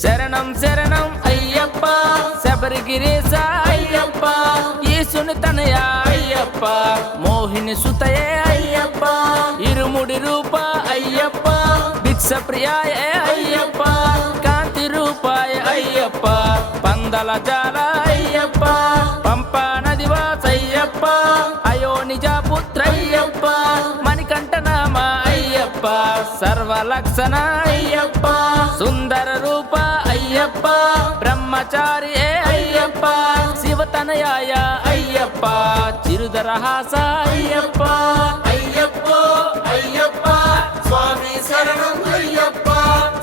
శరణం శరణం అయ్యప్ప శబరిగిరీశ అయ్యప్ప ఈశుని తనయ అయ్యప్ప మోహిని సుతయే అయ్యప్ప ఇరుముడి రూప అయ్యప్ప భిక్ష ప్రియాయ అయ్యప్ప కాంతి రూపాయ అయ్యప్ప పందల జాల అయ్యప్ప పంపా నదివాస అయ్యప్ప అయోనిజ పుత్ర అయ్యప్ప మణికంఠ నామ అయ్యప్ప సర్వలక్షణ అయ్యప్ప సుందర రూప అయ్యప్ప బ్రహ్మచారి అయ్యప్ప శివతనయాయ అయ్యప్ప చిరుదరహాస అయ్యప్ప అయ్యప్ప అయ్యప్ప స్వామి శరణం అయ్యప్ప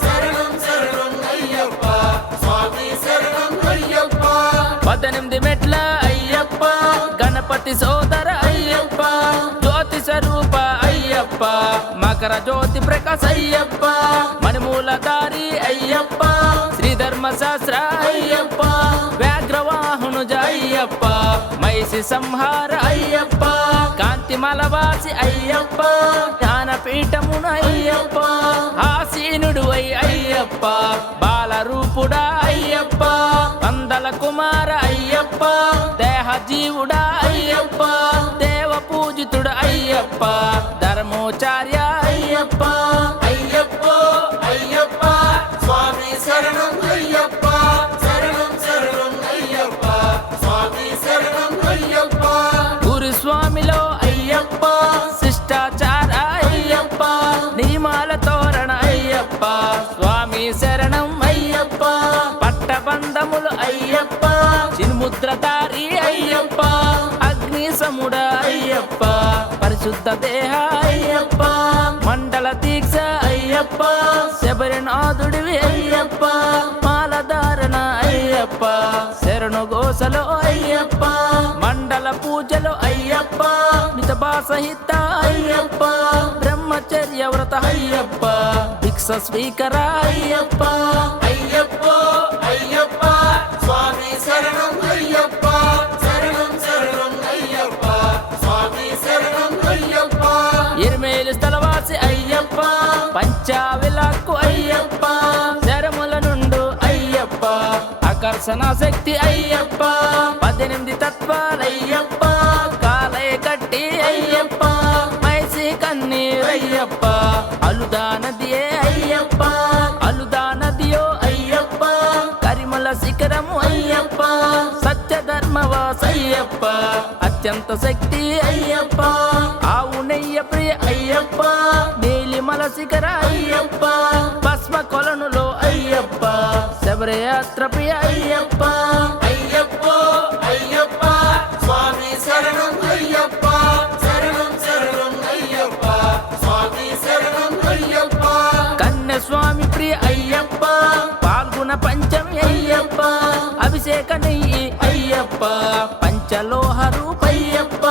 శరణం శరణం అయ్యప్ప స్వామి శరణం అయ్యప్ప 18 మెట్ల అయ్యప్ప గణపతి సోదర అయ్యప్ప జ్యోతి స్వరూప అయ్యప్ప మకర జ్యోతి ప్రకాశ అయ్యప్ప మణిమూలధారి అయ్యప్ప శ్రీధర్మ శాస్త్ర అయ్యప్ప వ్యాఘ్రవాహనుజ అయ్యప్ప మైసి సంహార అయ్యప్ప కాంతి మలవాసి అయ్యప్ప జ్ఞానపీఠమున అయ్యప్ప ఆసీనుడు అయ్యప్ప బాలరూపుడా అయ్యప్ప వందల కుమార అయ్యప్ప దేహ జీవుడా అయ్యప్ప దేవ పూజితుడు అయ్యప్ప ధర్మోచార్య అయ్యప్ప అయ్యప్ప అయ్యప్ప స్వామి శరణం అయ్యప్ప శరణం శరణం అయ్యప్ప స్వామి శరణం అయ్యప్ప గురుస్వామిలో అయ్యప్ప శిష్టాచార అయ్యప్ప నియమాల తోరణ అయ్యప్ప స్వామి శరణం అయ్యప్ప పట్టబంధములు అయ్యప్ప చిన్ముద్రధారి అయ్యప్ప అగ్ని సముడ అయ్యప్ప పరిశుద్ధ దేహ అయ్యప్ప మండల దీక్ష అయ్యప్ప శబరినాథుడివి అయ్యప్ప మాలధారణ అయ్యప్ప శరణు గోసలో అయ్యప్ప మండల పూజలు అయ్యప్ప మితభా సహిత అయ్యప్ప బ్రహ్మచర్య వ్రత అయ్యప్ప భిక్ష స్వీకర అయ్యప్ప అయ్యప్ప అయ్యప్ప స్వామి శరణం అయ్యప్ప శరణం శరణం అయ్యప్ప స్వామి శరణం అయ్యప్ప ఇర్మేలు స్థలవాసి అయ్యప్ప పంచావిలాక్కు అయ్యప్ప శరముల నుండు అయ్యప్ప ఆకర్షణ శక్తి అయ్యప్ప 18 తత్వాలయ్యప్ప కాలయ కట్టి అయ్యప్ప మైసి కన్నీరు అయ్యప్ప అలుదా నదియే అయ్యప్ప అలుదా నదియో అయ్యప్ప కరిమల శిఖరము అయ్యప్ప సత్య ధర్మవాస అయ్యప్ప అత్యంత శక్తి అయ్యప్ప ఆవునయ్య ప్రియ అయ్యప్ప నీలిమల శిఖర అయ్యప్ప భస్మ కొలనులో అయ్యప్ప శబరయాత్ర ప్రియ అయ్యప్ప అయ్యప్ప అయ్యప్ప స్వామి శరణం అయ్యప్ప శరణం శరణం అయ్యప్ప స్వామి శరణం అయ్యప్ప కన్య స్వామి ప్రియ అయ్యప్ప పాల్గొన పంచమి అయ్యప్ప అభిషేక నెయ్యి అయ్యప్ప పంచలోహ రూపయ్యప్ప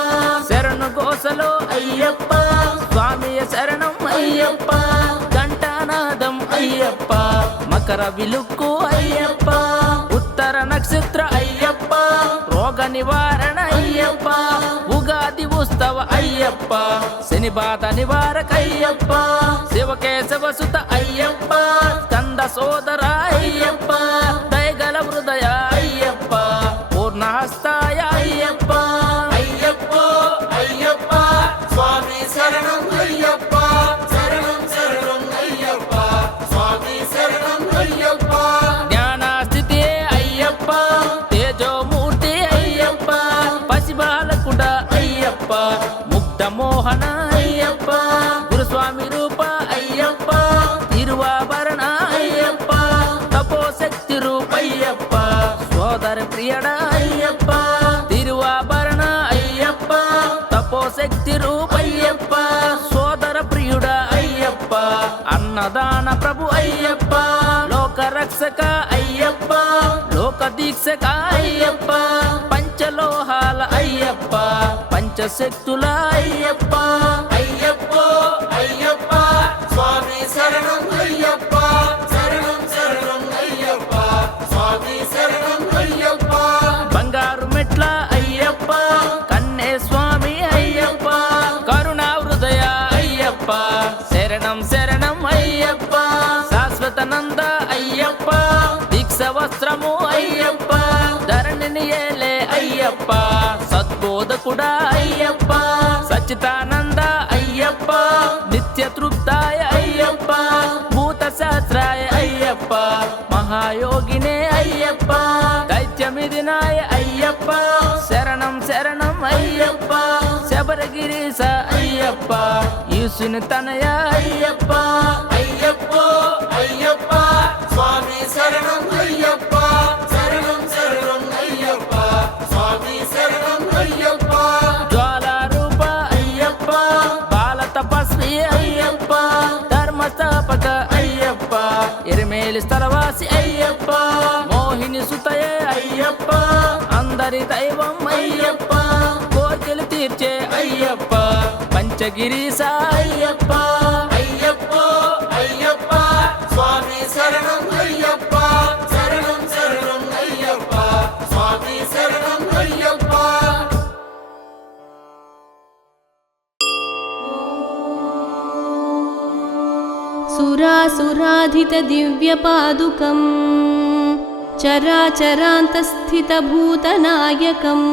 శరణు గోసలో అయ్యప్ప స్వామియ శరణం అయ్యప్ప ఘంటానాదం అయ్యప్ప మకర విలుక్కు అయ్యప్ప ఉత్తర నక్షత్ర అయ్యప్ప రోగ నివారణ అయ్యప్ప ఉగాది ఉత్సవ అయ్యప్ప శని బాధ నివారక అయ్యప్ప శివకేశవ సుత అయ్యప్ప కంద సోదర అయ్యప్ప దయగల హృదయ అయ్యప్ప పూర్ణహస్తాయ అయ్యప్ప అయ్యప్ప అయ్యప్ప స్వామి శరణం అయ్యప్ప శరణం శరణం అయ్యప్ప స్వామి శరణం అయ్యప్ప జ్ఞానస్థితి అయ్యప్ప తేజోమూర్తి అయ్యప్ప పసిబాలకుడ అయ్యప్ప ముగ్ధ మోహన అయ్యప్ప గురుస్వామి రూప అయ్యప్ప తిరువాభరణ అయ్యప్ప తపోశక్తి రూప అయ్యప్ప సోదర ప్రియడ అయ్యప్ప తిరువాభరణ అయ్యప్ప తపోశక్తి రూప అయ్యప్ప సోదర ప్రియుడ అయ్యప్ప అన్నదాన ప్రభు అయ్యప్ప లోక రక్షక అయ్యప్ప లోక దీక్షక అయ్యప్ప పంచలోహాల అయ్యప్ప పంచశక్తుల అయ్యప్ప అయ్యప్ప అయ్యప్ప స్వామి శరణం అయ్యప్ప శరణం శరణం అయ్యప్ప స్వామి శరణం అయ్యప్ప బంగారు మెట్ల అయ్యప్ప కన్నే స్వామి అయ్యప్ప కరుణా హృదయ అయ్యప్ప శరణం శరణం అయ్యప్ప శాశ్వత నంద అయ్యప్ప దేవుడా అయ్యప్ప సచ్చిదానంద అయ్యప్ప నిత్య తృప్తాయ అయ్యప్ప భూత శాస్త్రాయ అయ్యప్ప మహాయోగినే అయ్యప్ప దైత్యమిదినాయ అయ్యప్ప శరణం శరణం అయ్యప్ప శబరగిరీశ అయ్యప్ప ఈశుని తనయ అయ్యప్ప అయ్యప్ప అయ్యప్ప స్వామి శరణం అయ్యప్ప శరణం శరణం అయ్యప్ప స్వామి శరణం అయ్యప్ప జ్వాలారూప అయ్యప్ప బాల తపస్వి అయ్యప్ప ధర్మస్థాపక అయ్యప్ప ఎరిమేలి స్థలవాసి అయ్యప్ప మోహిని సుతయే అయ్యప్ప అందరి దైవం అయ్యప్ప కోర్కెలు తీర్చే అయ్యప్ప పంచగిరీశ అయ్యప్ప అయ్యప్ప అయ్యప్ప స్వామి శరణం అయ్యప్ప శరణం శరణం అయ్యప్ప స్వామి శరణం అయ్యప్ప सुरासुराधितदिव्यपादुकम् चराचरान्तस्थितभूतनायकम्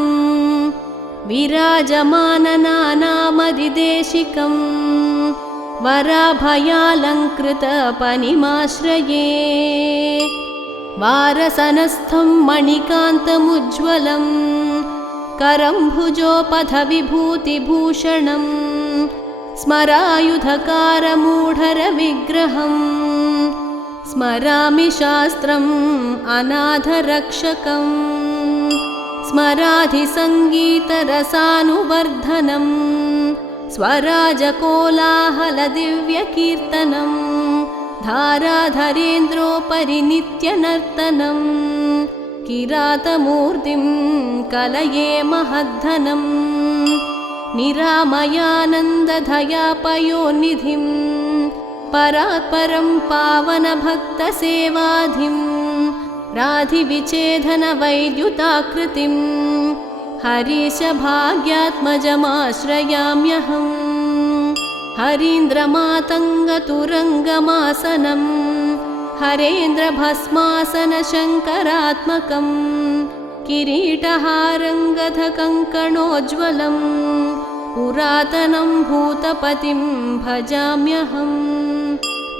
विराजमाननानामदिदेशिकम् वराभयालङ्कृतपनिमाश्रये वारसनस्थं मणिकान्तमुज्ज्वलम् करम्भुजोपधविभूतिभूषणम् स्मरायुधकारमूढरविग्रहम् स्मरामि शास्त्रम् अनाथरक्षकम् स्मराधिसङ्गीतरसानुवर्धनम् स्वराजकोलाहलदिव्यकीर्तनम् धाराधरेन्द्रोपरि नित्यनर्तनम् किरातमूर्तिं कलये महद्धनम् निरामयानन्दधयापयोनिधिं परात्परं पावनभक्तसेवाधिं राधिविच्छेदनवैद्युताकृतिं हरीशभाग्यात्मजमाश्रयाम्यहम् हरीन्द्रमातङ्गतुरङ्गमासनम् हरेन्द्रभस्मासनशङ्करात्मकम् किरीटहारङ्गधकङ्कणोज्ज्वलम् पुरातनं भूतपतिं भजाम्यहम्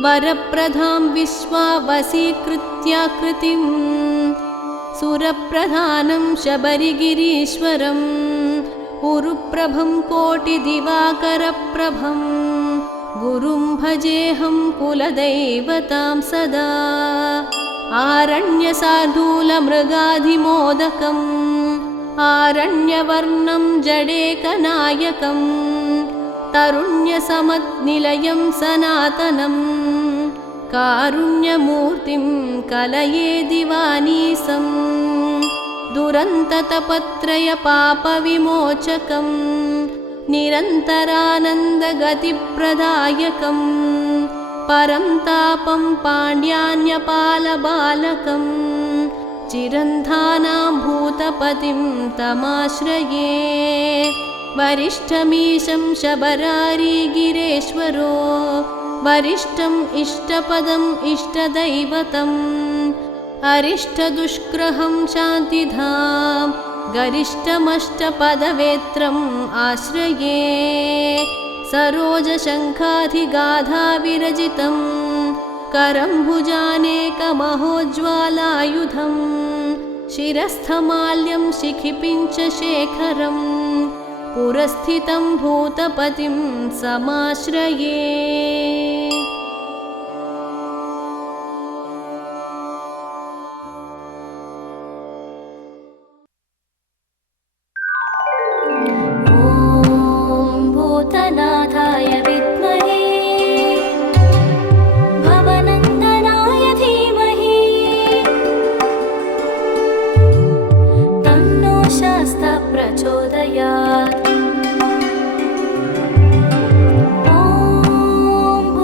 वरप्रधां विश्वावसीकृत्याकृतिं सुरप्रधानं शबरिगिरीश्वरम् उरुप्रभं कोटिदिवाकरप्रभं गुरुं भजेऽहं कुलदैवतां सदा आरण्यसार्दूलमृगाधिमोदकम् आरण्यवर्णं जडेकनायकं तरुण्यसमद्निलयं सनातनं कारुण्यमूर्तिं कलये दिवानीसं दुरन्ततपत्रयपापविमोचकं निरन्तरानन्दगतिप्रदायकं परं तापं पाण्ड्यान्यपालबालकं चिरन्धानां भूतपतिं तमाश्रये वरिष्ठमीशं शबरारिगिरेश्वरो वरिष्ठम् इष्टपदम् इष्टदैवतम् अरिष्टदुष्ग्रहं शान्तिधाम गरिष्ठमष्टपदवेत्रम् आश्रये सरोजशङ्खाधिगाधाविरजितं करम्भुजानेकमहोज्ज्वालायुधम् शिरस्थमाल्यं शिखिपिञ्चशेखरम् पुरस्थितं भूतपतिं समाश्रये भूतनाथाय विद्महे भवनन्दनाय धीमहि तन्नो शास्ता प्रचोदयात् ॐ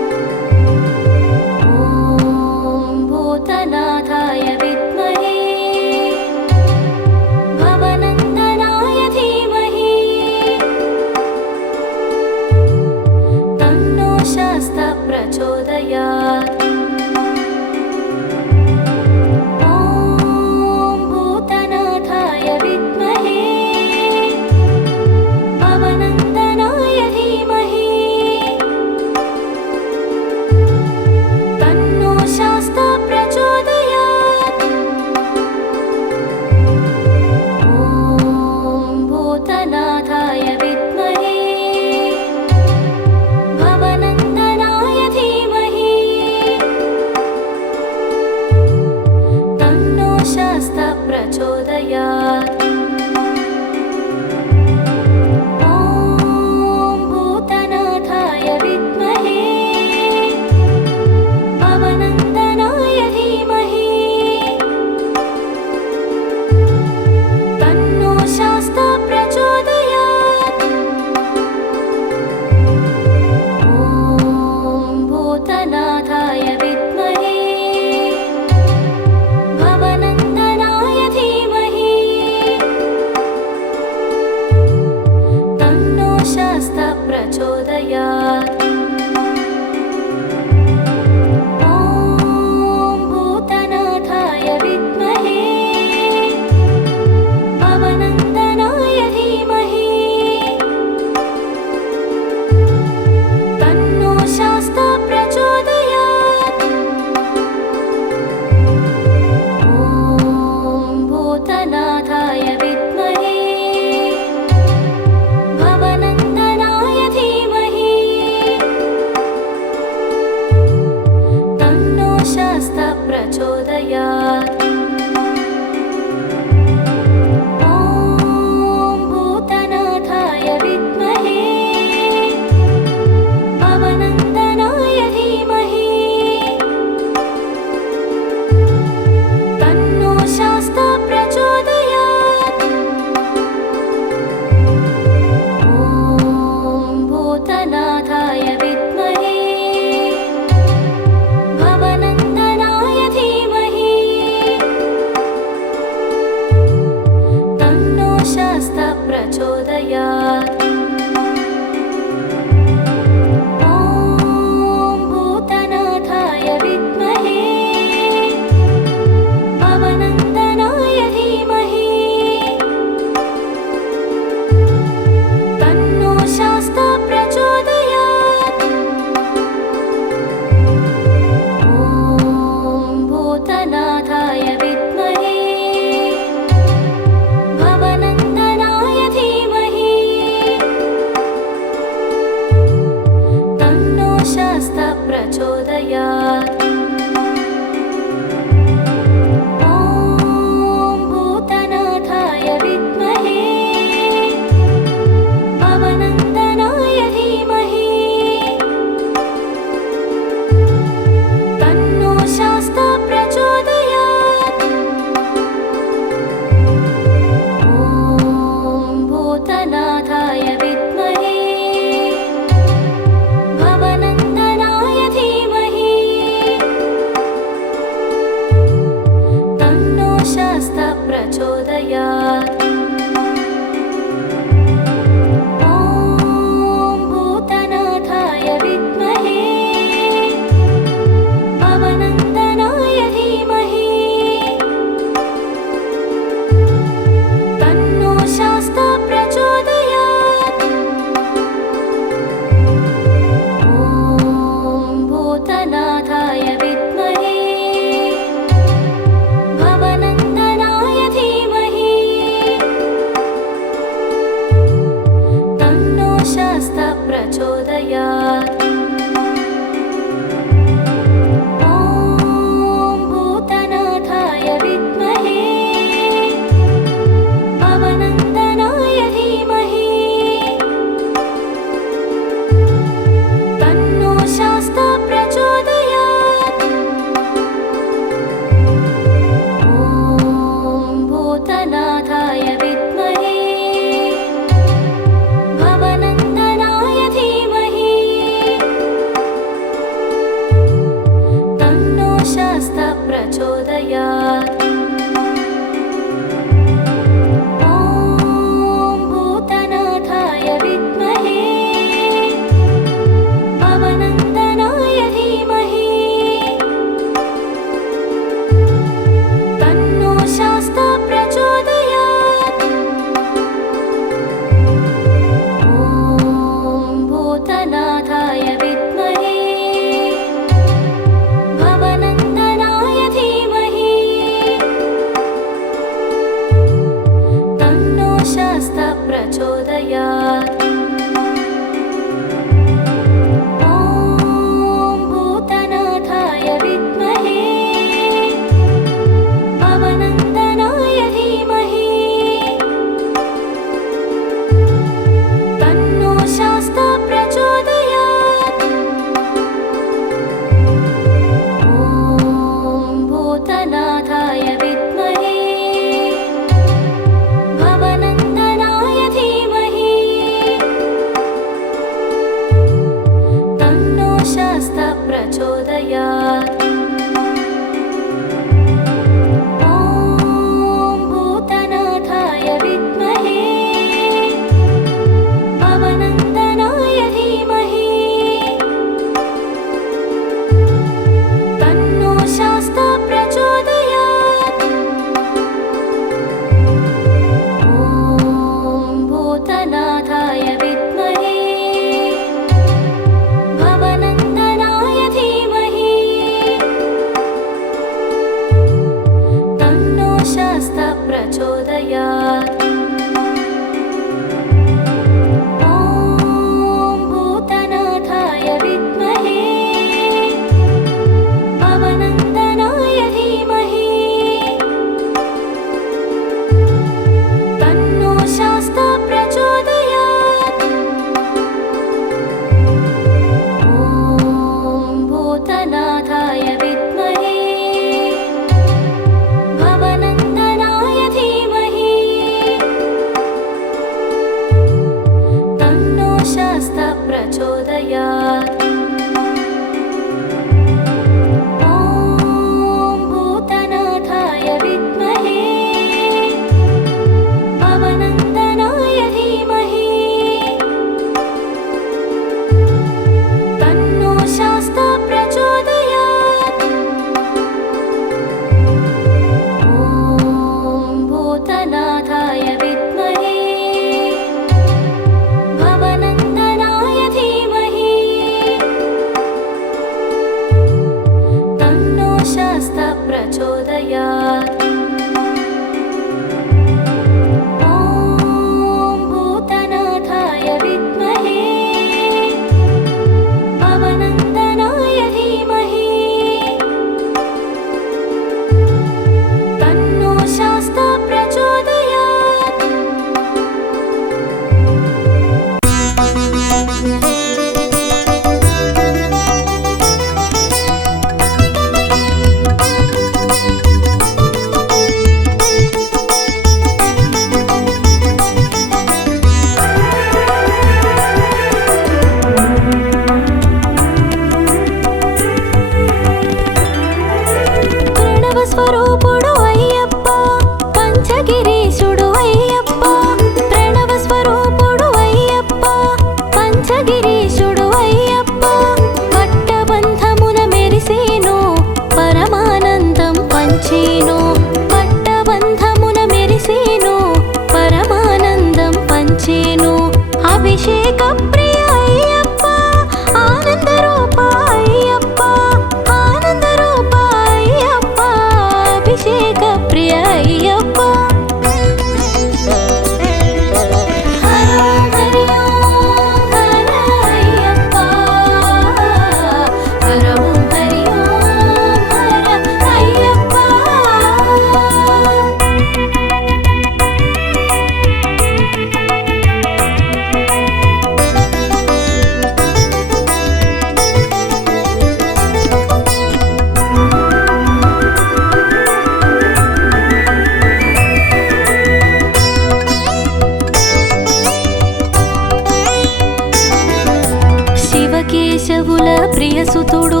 ప్రియసుతుడు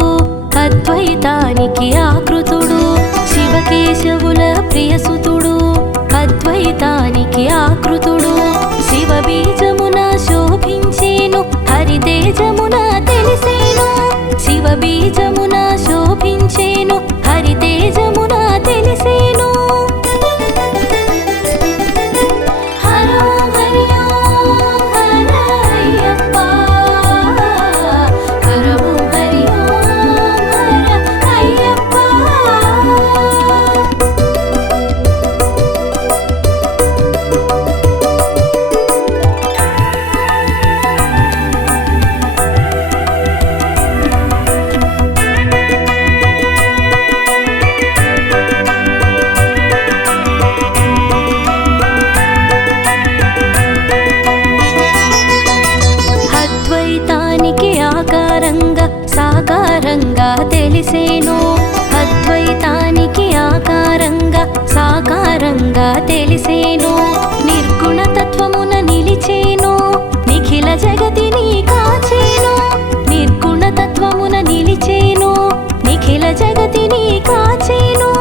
అద్వైతానికి ఆకృతుడు శివకేశవుల ప్రియసుతుడు అద్వైతానికి ఆకృతుడు శివ బీజమున శోభించేను హరితేజమున తెలిసేను శివ బీజమున శోభించేను హరితేజమున తెలిసేను సాకారంగా తెలిసేను అద్వైతానికి ఆకారంగా సాకారంగా తెలిసేను నిర్గుణ తత్వమున నిలిచేను నిఖిల జగతిని కాచేను నిర్గుణ తత్వమున నిలిచేను నిఖిల జగతిని కాచేను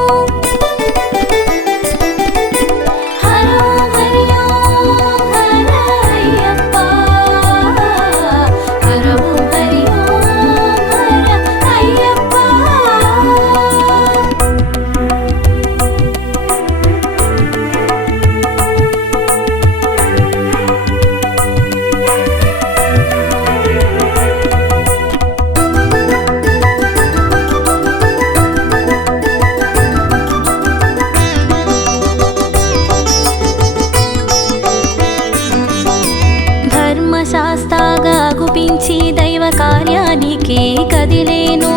శాస్త్రాగా గుపించి దైవ కార్యానికి కదిలేను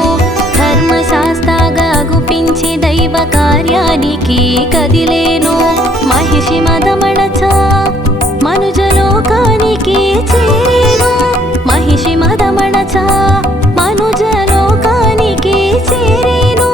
ధర్మశాస్త్రాగా గుపించి దైవ కార్యానికి కదిలేను మహిషి మదమడచ మనుజలోకానికి చేరేను మహిషి మదమడచ మనుజలోకానికి చేరేను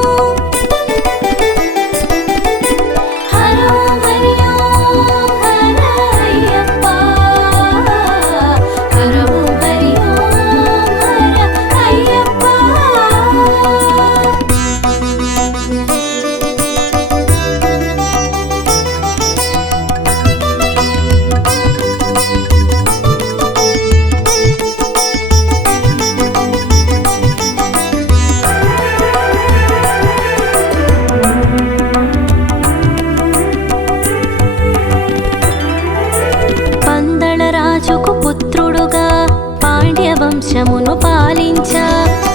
వంశమును పాలించ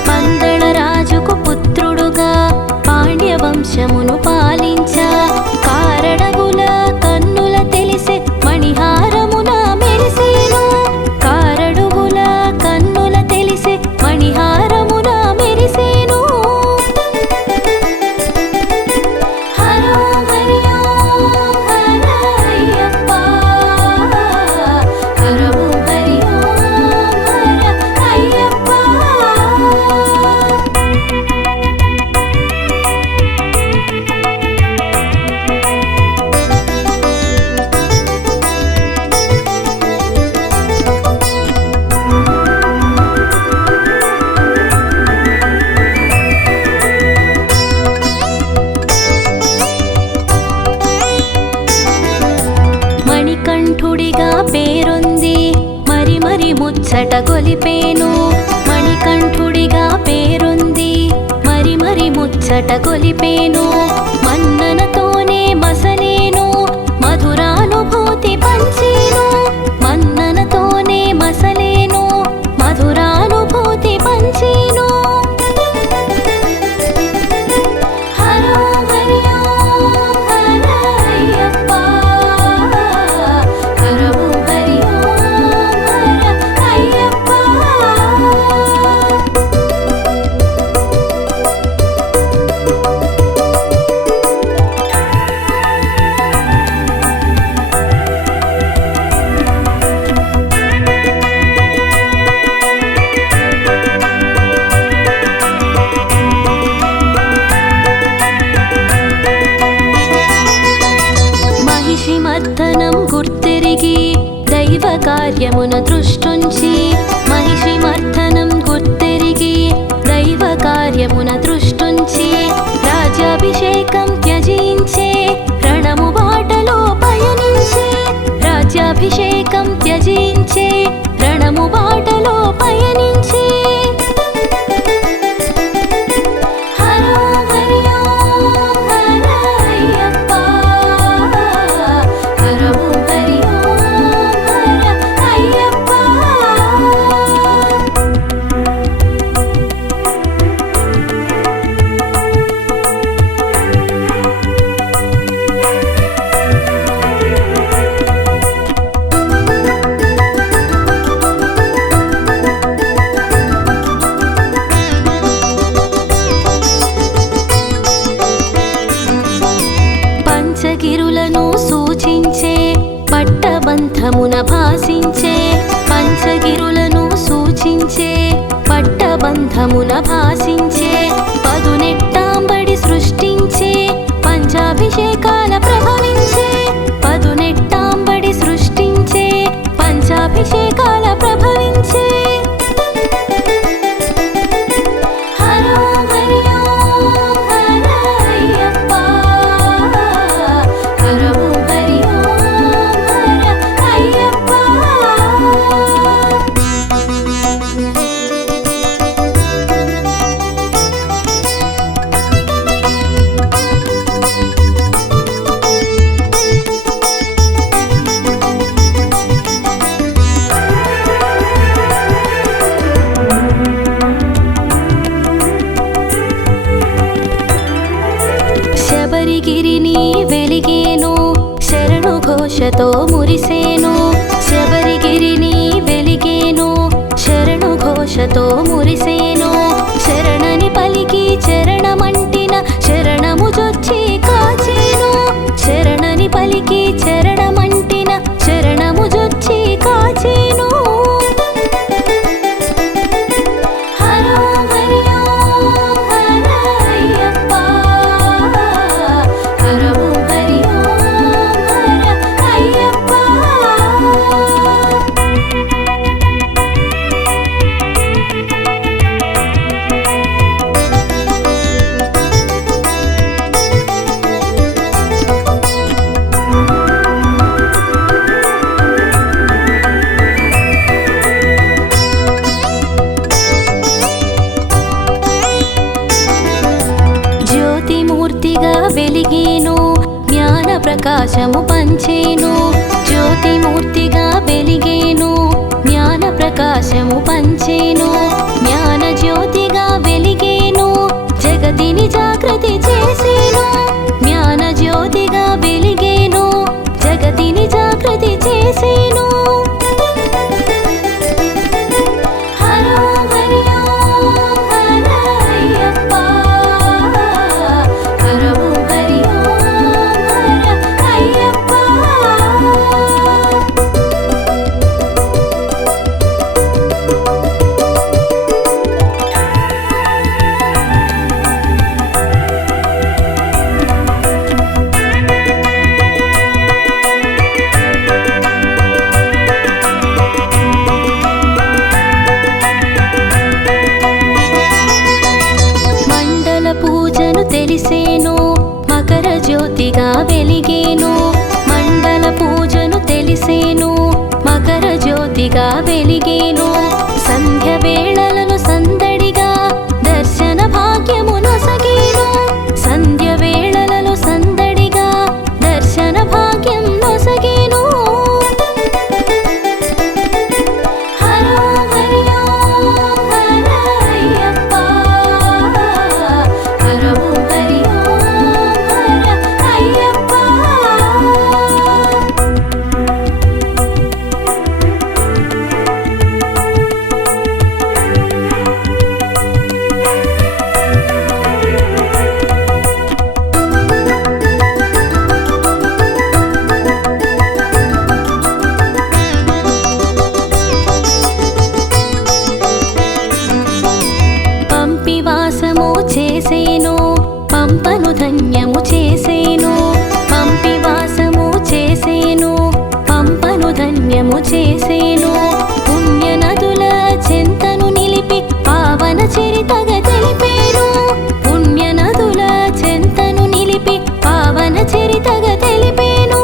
పందళ రాజుకు పుత్రుడుగా పాండ్య వంశమును పాలించ కారడగుల కన్నుల తెలిసే మణిహారమున మెరిసేను కారడుగుల కన్నుల తెలిసే మణిహారమున మెరిసేను హరో హరి ఓం హర అయ్యప్ప హరో హరి మణికంఠుడిగా పేరొంది మరి మరి ముచ్చట గొలిపేను మణికంఠుడిగా పేరొంది మరి మరి ముచ్చట గొలిపేను మన్ననతోనే మసలేను మధురానుభూతి పంచేను మన్ననతోనే మసలేను మధురానుభూతి పంచేను హరో హరి ఓం హర అయ్యప్ప హరో హరి ఓం హర అయ్యప్ప భాసించే పదునెట్టాంబడి సృష్టించే పంచాభిషేకాల ప్రభవించే పదునెట్టాంబడి సృష్టించే పంచాభిషేకాల ప్రభవించే హరో హరి ఓం హర అయ్యప్ప హరో హరి ఓం హర అయ్యప్ప శబరిగిరిని వెలిగేను శరణు ఘోషతో మురిసేను శబరిగిరిని వెలిగేను శరణు ఘోషతో మురిసేను శరణని పలికి చరణమంటిన శరణము జొచ్చి కాచేను శరణని పలికి చరణమంటిన శరణము జొచ్చి కాచేను హరో హరి ఓం హర అయ్యప్ప హరో హరి ఓం హర అయ్యప్ప జ్యోతిమూర్తిగా వెలిగేను జ్ఞాన ప్రకాశము పంచేను జ్యోతిమూర్తిగా వెలిగేను జ్ఞాన ప్రకాశము పంచేను జ్ఞాన జ్యోతిగా వెలిగేను జగతిని జాగృతి చేసేను జ్ఞాన జ్యోతిగా వెలిగేను జగతిని జాగృతి చేసేను హరో హరి ఓం హర అయ్యప్ప హరో హరి ఓం హర అయ్యప్ప మండల పూజను తెలిసేను మకర జ్యోతిగా వెలిగేను మండల పూజను తెలిసేను మకర జ్యోతిగా వెలిగేను సంధ్య వేళలను సందడిగా దర్శన భాగ్యము నొసగేను సంధ్య వేళలలో సందడిగా దర్శన భాగ్యం నొసగేను హరో హరి ఓం హర అయ్యప్ప హరో హరి ఓం హర అయ్యప్ప పంపివాసము చేసేను పంపను ధన్యము చేసేను పంపివాసము చేసేను పంపను ధన్యము చేసేను పుణ్య నదుల చెంతను నిలిపి పావన చరితగా తెలిపేను పుణ్య నదుల చెంతను నిలిపి పావన చరితగా తెలిపేను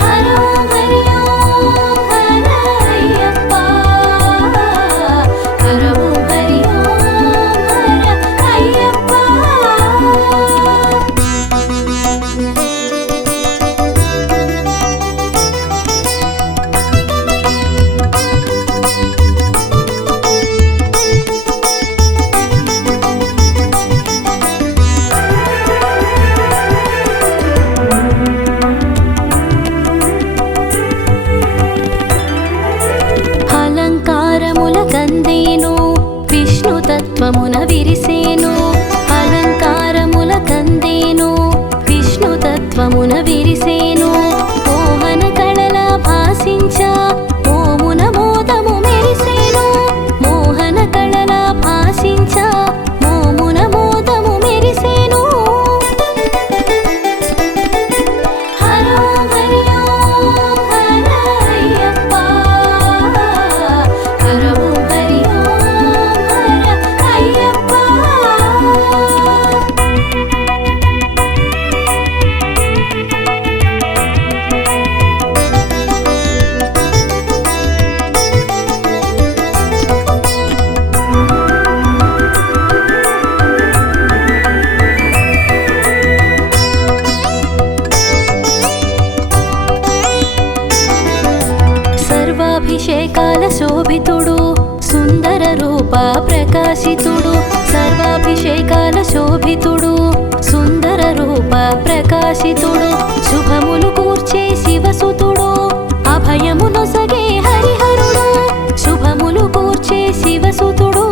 హరో హరి ఓం హర అయ్యప్ప హరో హరి ఓం హర అయ్యప్ప రూప ప్రకాశితుడు సర్వాభిషేకాల శోభితుడు సుందర రూప ప్రకాశితుడు శుభములు కూర్చే శివసుతుడు అభయమునొసగే హరిహరుడు శుభములు కూర్చే శివసుతుడు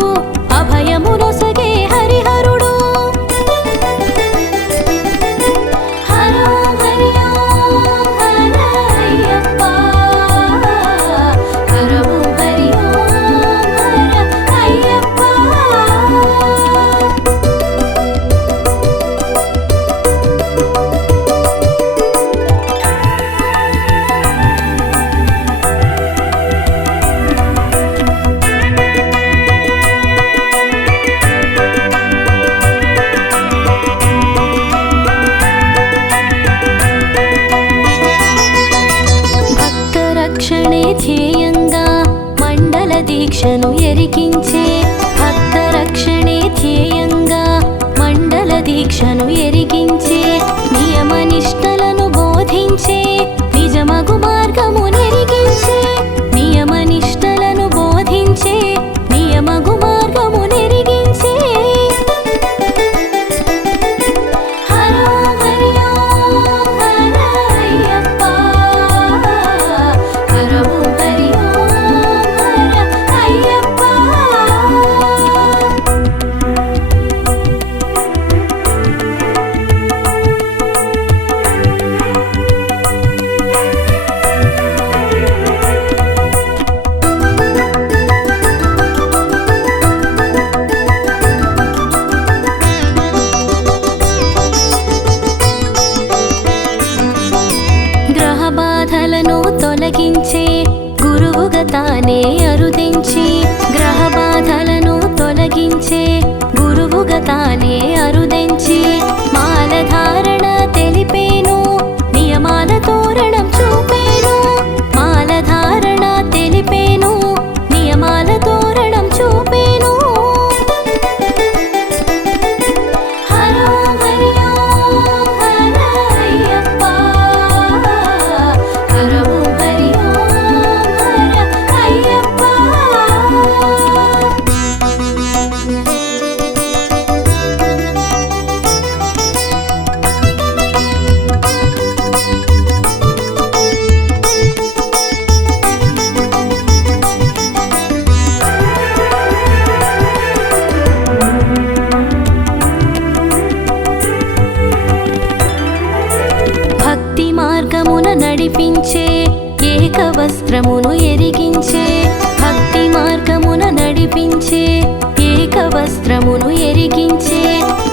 అభయమునొసగే హరిహరుడు హరో హరి ఓం హర అయ్యప్ప హరో హరి ఓం హర అయ్యప్ప భక్త రక్షణే ధ్యేయంగా మండల దీక్షను ఎరిగించే భక్త రక్షణే ధ్యేయంగా మండల దీక్షను ఎరిగించే నియమ నిష్టలను బోధించే నిజమగు మార్గము నెరిగించే నియమ నిష్టలను బోధించే నియమగు మార్గము నెరిగించే హరో హరి ఓం హర అయ్యప్ప హరో హరి ఓం హర అయ్యప్ప గ్రహ బాధలను తొలగించే గురువుగా తానే అరుదించి గ్రహ బాధలను తొలగించే గురువుగా తానే అరుదించి మాలధారణ తెలిపేను నియమాల తోరణం చూపేను మాలధారణ తెలిపేను నియమాల తోరణం చూపేను హరో హరి ఓం హర అయ్యప్ప హరో హరి ఓం హర అయ్యప్ప భక్తి మార్గమున నడిపించే ఏక వస్త్రమును ఎరిగించే భక్తి మార్గమున నడిపించే ఏక వస్త్రమును ఎరిగించే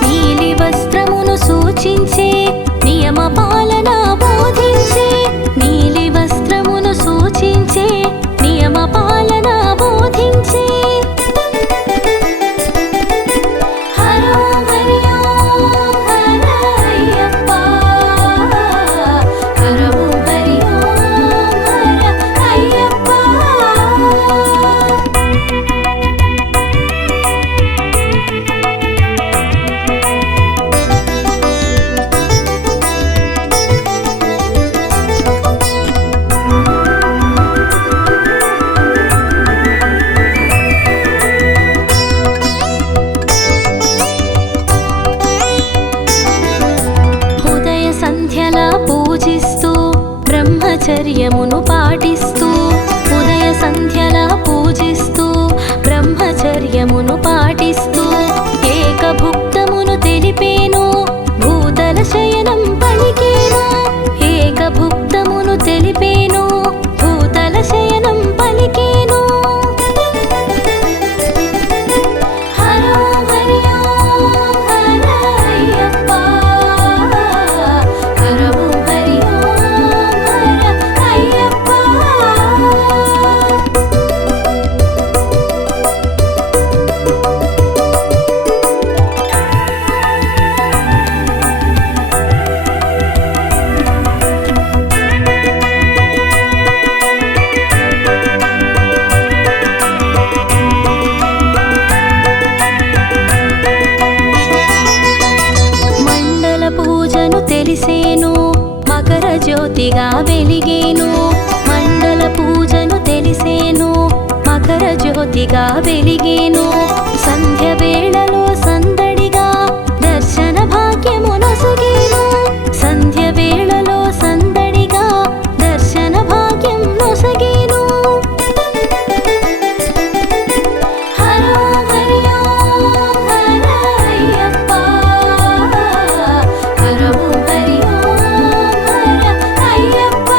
నీలి వస్త్రమును సూచించే నియమ పాలన బోధించే నీలి వస్త్రమును సూచించే నియమ పాలన బోధించే హరో హరి ఓం హర అయ్యప్ప హరో హరి ఓం హర అయ్యప్ప జ్యోతిగా వెలిగేను సంధ్య వేళలో సందడిగా దర్శన భాగ్యము నొసగేను సంధ్య వేళలో సందడిగా దర్శన భాగ్యం నొసగేను హరో హరి ఓం హర అయ్యప్ప హరో హరి ఓం హర అయ్యప్ప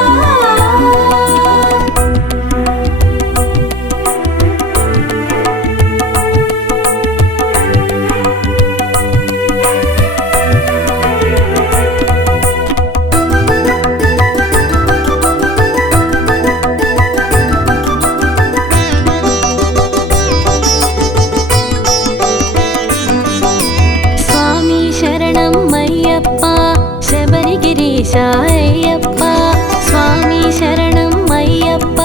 స్వామి శరణం అయ్యప్ప శబరిగిరీశ అయ్యప్ప స్వామి శరణం అయ్యప్ప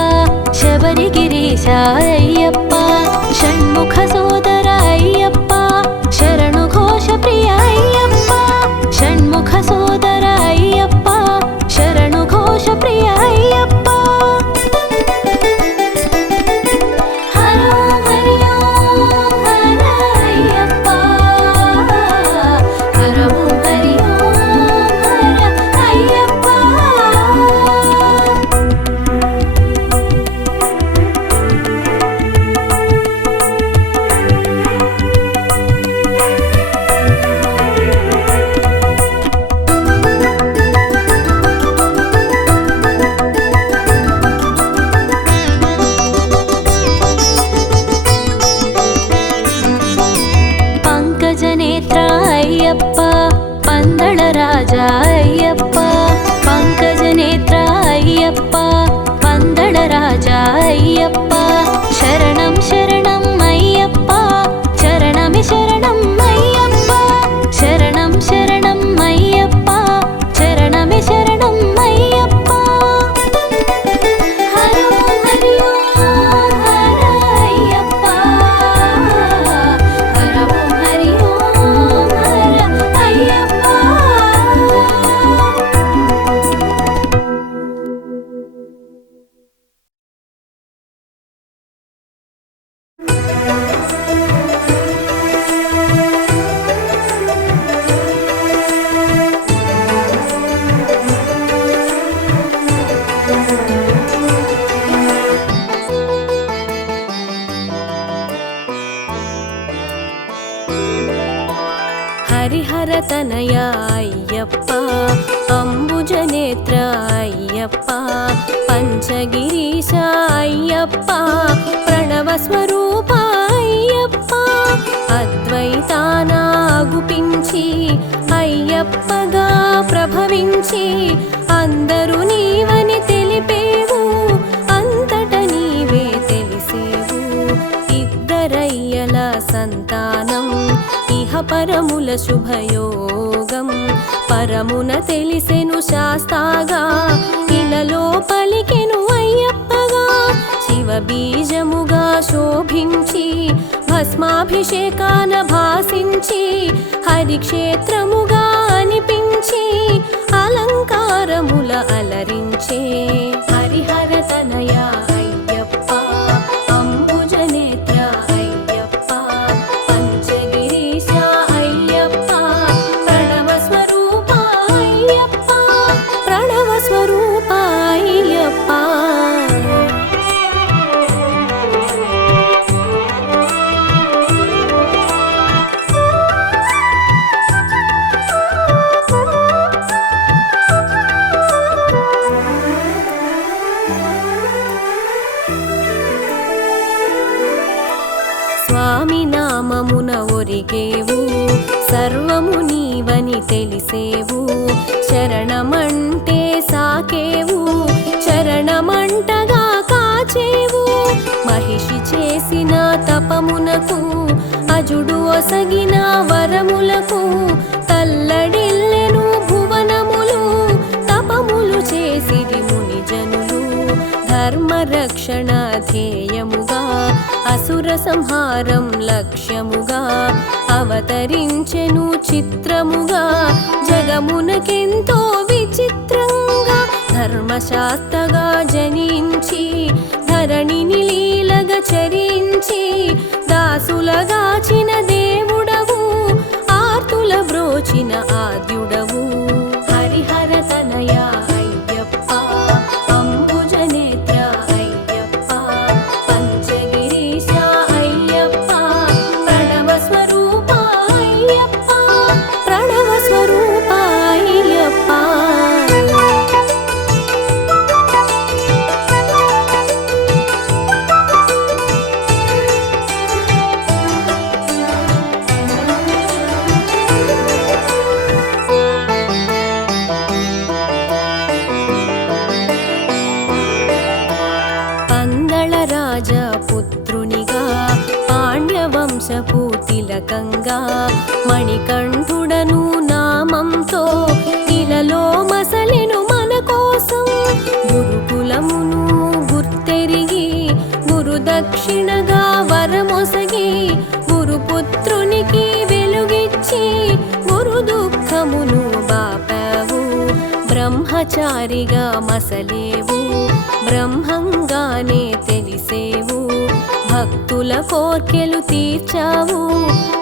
శబరిగిరీశ అయ్యప్ప షణ్ముఖ సోదర అయ్యప్ప శరణు ఘోష ప్రియ అయ్యప్ప షణ్ముఖ సోదర అయ్యప్ప శరణు ఘోష ప్రియ అయ్యప్ప హరో హరి ఓం హర అయ్యప్ప హరో హరి ఓం హర అయ్యప్ప పంకజనేత్ర అయ్యప్ప పందళ రాజా అయ్యప్ప పంకజనేత్ర అయ్యప్ప పందళ రాజా అయ్యప్ప శరణం శరణం అయ్యప్ప శరణమి శరణం అయ్యప్ప శరణం శరణం అయ్యప్ప శరణమి శరణం అయ్యప్ప హరో హరి ఓం హర అయ్యప్ప హరో హరి ఓం హర అయ్యప్ప హరిహర తనయ అయ్యప్ప అంబుజనేత్ర అయ్యప్ప పంచగిరీశ అయ్యప్ప ప్రణవ స్వరూప అయ్యప్ప అద్వైతానాగుపించి అయ్యప్పగా ప్రభవించి అందరూ నీవని తెలిపేవు అంతట నీవే తెలిసేవు ఇద్దరయ్యల సంతానం ఇహ పరముల శుభయోగం పరమున తెలిసెను శాస్తాగా ఇలలో పలికెను అయ్యప్పగా శివ బీజముగా శోభించి భస్మాభిషేకాన భాసించి హరిక్షేత్రముగా అనిపించి అలంకారముల అలరించే హరిహర తనయ అయ్యప్ప అంబుజనేత్ర అయ్యప్ప పంచగిరీశ అయ్యప్ప ప్రణవ స్వరూప అయ్యప్ప ప్రణవ స్వరూప అయ్యప్ప స్వామి నామమున ఒరిగేవు సర్వము నీవని తెలిసేవు శరణమంటే సాకేవు చరణమంటగా కాచేవు మహిషి చేసిన తపమునకు అజుడు ఒసగిన వరములకు తల్లడిల్లెను భువనములు తపములు చేసిరి మునిజనులు ధర్మరక్షణ ధ్యేయముగా అసుర సంహారం లక్ష్యముగా అవతరించెను చిత్రముగా జగమునకెంతో విచిత్రంగా ధర్మశాస్త్రగా జనించి ధరణిని లీలగా చరించి పాశపు తిలకంగా మణికంఠుడను నామంతో ఇలలో మసలెను మన కోసం. గురుకులమును గుర్తెరిగి గురుదక్షిణగా వరమొసగి గురుపుత్రునికి వెలుగిచ్చి గురు దుఃఖమును బాపావు. బ్రహ్మచారిగా మసలేవు బ్రహ్మంగానే తెలిసేవు. భక్తుల కోర్కెలు తీర్చావు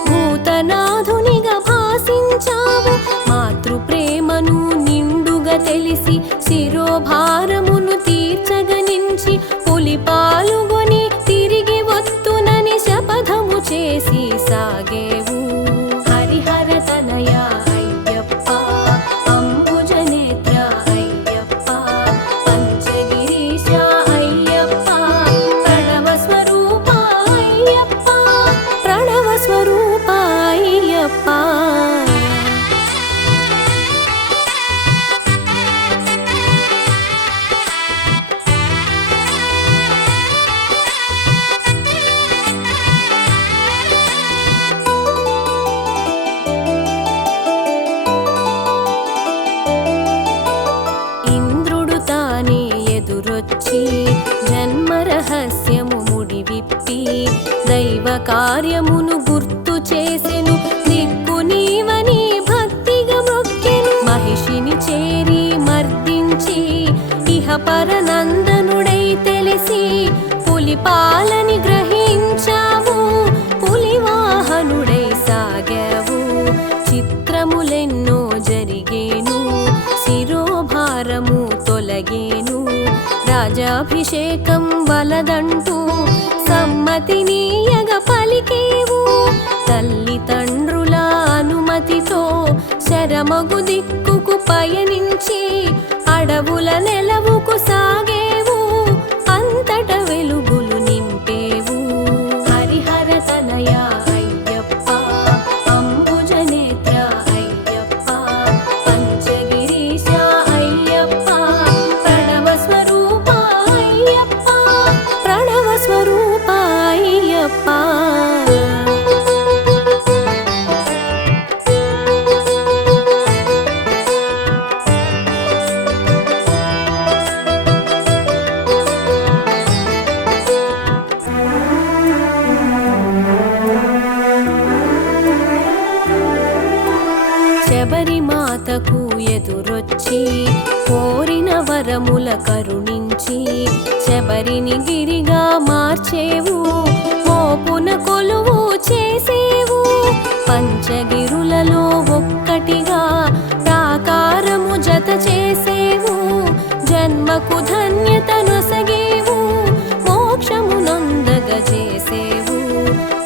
భూతనాథునిగా భాసించావు. మాతృప్రేమను నిండుగా తెలిసి శిరోభారమును తీర్చగనించి పులి పాలుగొని తిరిగి వత్తునని శపథము చేసి సాగేవు. హరిహర తనయ అయ్యప్ప అంబుజనేత్ర అయ్యప్ప పంచగిరీశ అయ్యప్ప ప్రణవ స్వరూప అయ్యప్ప ప్రణవ స్వరూప అయ్యప్ప. ఇంద్రుడు తానే ఎదురొచ్చి జన్మ రహస్యము ముడివిప్పి దైవ కార్యమును గుర్తు చేసెను. దిక్కు నీవని భక్తిగా మొక్కెను. మహిషిని చేరి మర్దించి ఇహ పరనందనుడై తెలిసి పులి పాలని గ్రహించావు. పులి వాహనుడై సాగావు. చిత్రములెన్నో జరిగేను శిరోభారము తొలగేను. రాజాభిషేకం వలదంటూ సమ్మతినీయగ పలికేవు. తల్లిదండ్రుల అనుమతితో శరమగు దిక్కుకు పయనించి అడవుల నెలవుకు సాగేవు. అంతట వెలుగులు నింపేవు. హరిహర తనయ అయ్యప్ప అంబుజనేత్ర అయ్యప్ప పంచగిరీశ అయ్యప్ప ప్రణవ స్వరూప అయ్యప్ప ప్రణవ స్వరూప అయ్యప్ప. శబరిమాతకు ఎదురొచ్చి కోరిన వరముల కరుణించి శబరిని గిరిగా మార్చేవు. మోపున కొలువు చేసేవు. పంచగిరులలో ఒక్కటిగా ప్రాకారము జత చేసేవు. జన్మకు ధన్యత నొసగేవు. మోక్షము నొందగ చేసేవు.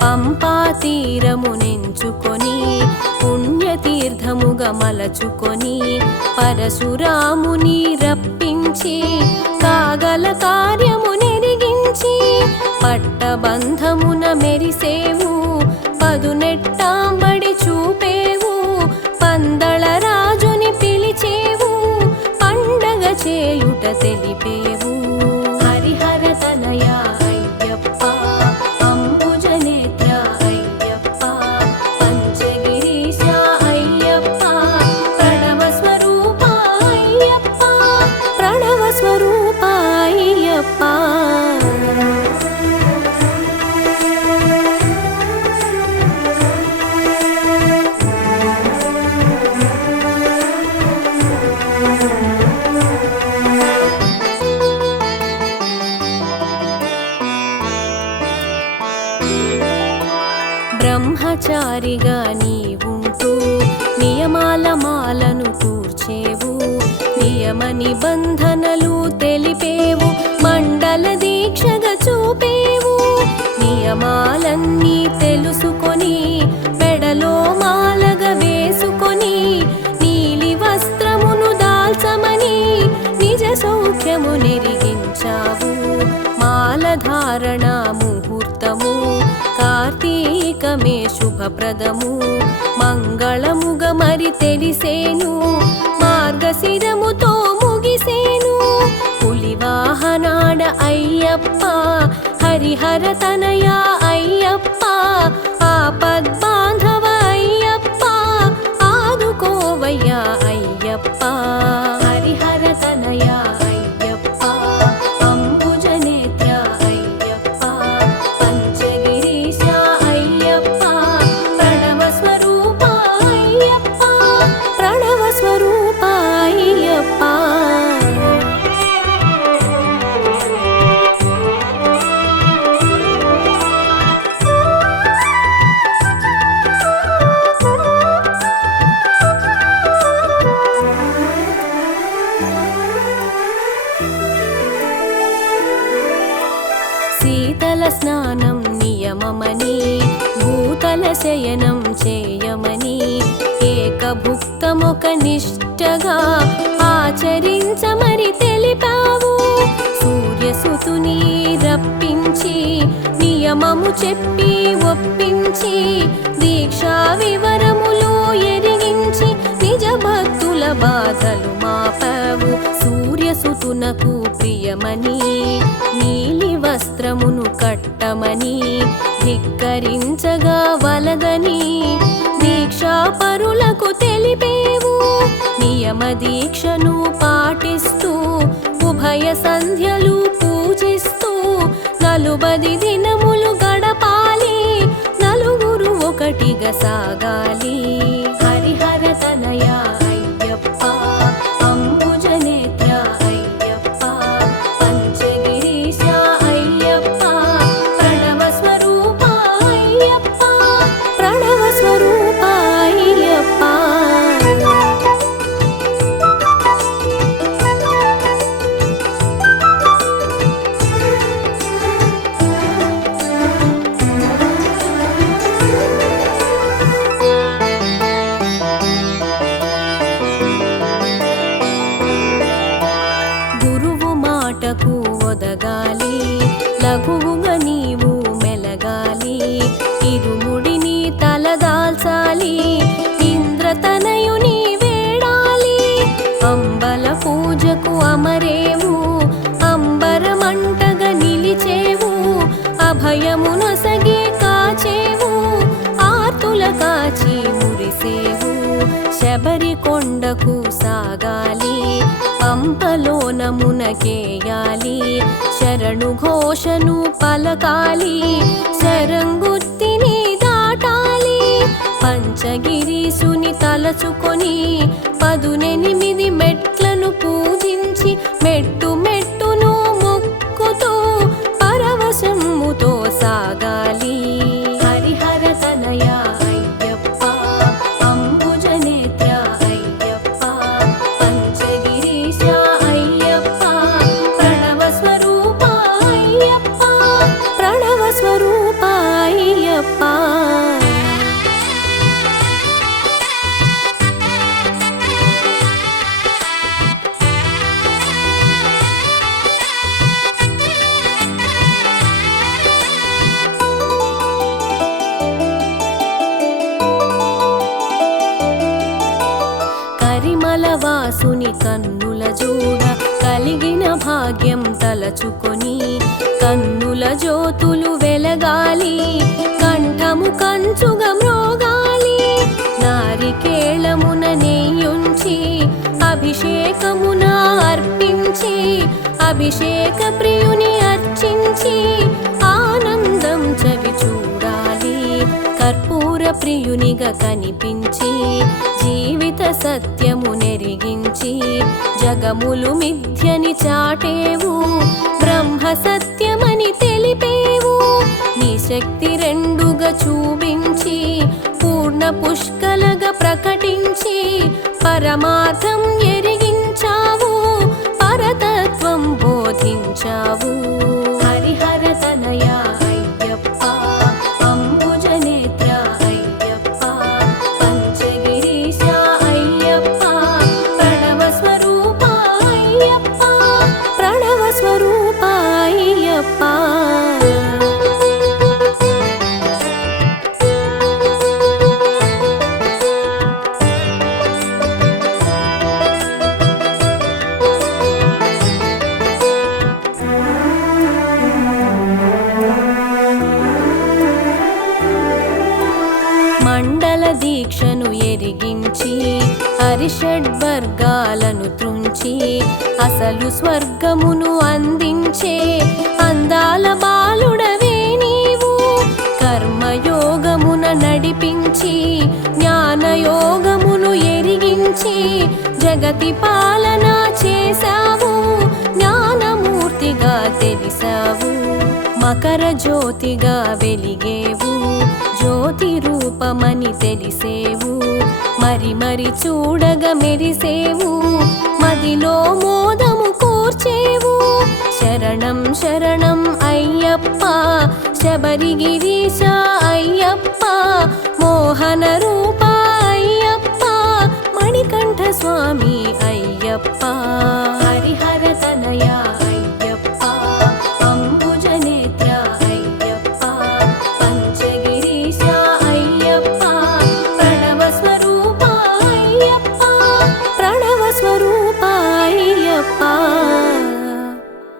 పంపా తీరమునెంచుకొని పుణ్యతీర్థముగా మలచుకొని పరశురాముని రప్పించి కాగల కార్యము నెరిగించి పట్టబంధమున మెరిసేవు. పదునెట్టాంబడి చూపేవు. పందళ రాజుని పిలిచేవు. పండగ చేయుట తెలిపేవు. హరిహర తనయ అయ్యప్ప అంబుజనేత్ర అయ్యప్ప పంచగిరీశ అయ్యప్ప ప్రణవ స్వరూప అయ్యప్ప ప్రణవ స్వరూప అయ్యప్ప. బ్రహ్మచారిగా నీవుంటూ నియమాల మాలను కూర్చేవు. నియమ నిబంధనలు తెలిపేవు. మండల దీక్షగా చూపేవు. నియమాలన్నీ తెలుసుకొని మెడలో మాలగా వేసుకొని నీలి వస్త్రమును దాల్చమని నిజ సౌఖ్యము నెరిగించావు. మాలధారణ ముహూర్తము కార్తీకమే శుభప్రదము. మంగళముగా మరి తెలిసేను. మార్గశిరముతో ముగిసేను. పులివాహనాడ అయ్యప్ప హరిహర తనయ అయ్యప్ప శయనం చేయమని ఏకభుక్తమొక నిష్టగా ఆచరించమని తెలిపావు. సూర్యసుతుని రప్పించి నియమము చెప్పి ఒప్పించి దీక్షా వివరములు ఎరిగించి నిజ భక్తుల బాధలు మాపావు. సూర్యసుతునకు ప్రియమని నీలి వస్త్రమును కట్టమని ధిక్కరించగా వలదని దీక్షా పరులకు తెలిపేవు. నియమ దీక్షను పాటిస్తూ ఉభయ సంధ్యలు పూజిస్తూ 40 దినములు గడపాలి. నలుగురు ఒకటిగా సాగాలి. హరిహర తనయ అయ్యప్ప, అంబుజనేత్ర అయ్యప్ప, పంచగిరీశ అయ్యప్ప, ప్రణవ స్వరూప అయ్యప్ప, ప్రణవ స్వరూప అయ్యప్ప. గురువు మాటకు ఒదగాలి, లఘువుగా నీవు మెలగాలి. ఇరుముడిని తలదాల్చాలి, ఇంద్రతనయుని వేడాలి. అంబల పూజకు అమరేవు, అంబరమంటగా నిలిచేవు. అభయమునొసగి కాచేవు, ఆర్తుల కాచి మురిసేవు. శబరి కొండకు సాగాలి, పంపలోనమునకేయాలి. శరణు ఘోషను పలకాలి, శరంగుత్తిని దాటాలి. పంచగిరీసుని తలచుకొని 18 మెట్లను పూజించి మెట్టు మెట్టును మొక్కుతూ పరవశముతో సాగాలి. హరిహర తనయ అయ్యప్ప, అంబుజనేత్ర అయ్యప్ప, పంచగిరీశ అయ్యప్ప, ప్రణవ స్వరూప అయ్యప్ప, ప్రణవ స్వరూప అయ్యప్ప. కరిమలవాసుని కన్నుల జోడ కలిగిన భాగ్యం తలచుకొని కన్నుల జ్యోతులు వెలగాలి. కంఠము కంచుగా మ్రోగాలి. నారికేళమున నెయ్యుంచి అభిషేకమున అర్పించి అభిషేక ప్రియుని అర్చించి ఆనందం చవి చూడాలి. కర్పూర ప్రియునిగా కనిపించి జీవిత సత్యము నెరిగించి జగములు మిథ్యని చాటేవు. బ్రహ్మ సత్యమని తెలిపేవు. నీ శక్తి రెండుగా చూపించి పూర్ణ పుష్కలగా ప్రకటించి పరమార్థం ఎరిగించావు. పరతత్వం బోధించావు. హరిహర తనయ అయ్యప్ప, అంబుజనేత్ర అయ్యప్ప, పంచగిరీశ అయ్యప్ప, ప్రణవ స్వరూప అయ్యప్ప, ప్రణవ స్వరూప అయ్యప్ప. మండల దీక్షను ఎరిగించి అరిషడ్వర్గాలను త్రుంచి అసలు స్వర్గమును అందించే అందాల బాలుడవే నీవు. కర్మయోగమున నడిపించి జ్ఞానయోగమును ఎరిగించి జగతి పాలన చేశావు. జ్ఞానమూర్తిగా తెలిసావు. మకర జ్యోతిగా వెలిగేవు. జ్యోతి రూపమని తెలిసేవు. మరి మరి చూడగా మెరిసేవు. మదిలో మోదము కూర్చేవు. శరణం శరణం అయ్యప్ప, శబరిగిరీశ అయ్యప్ప, మోహన రూప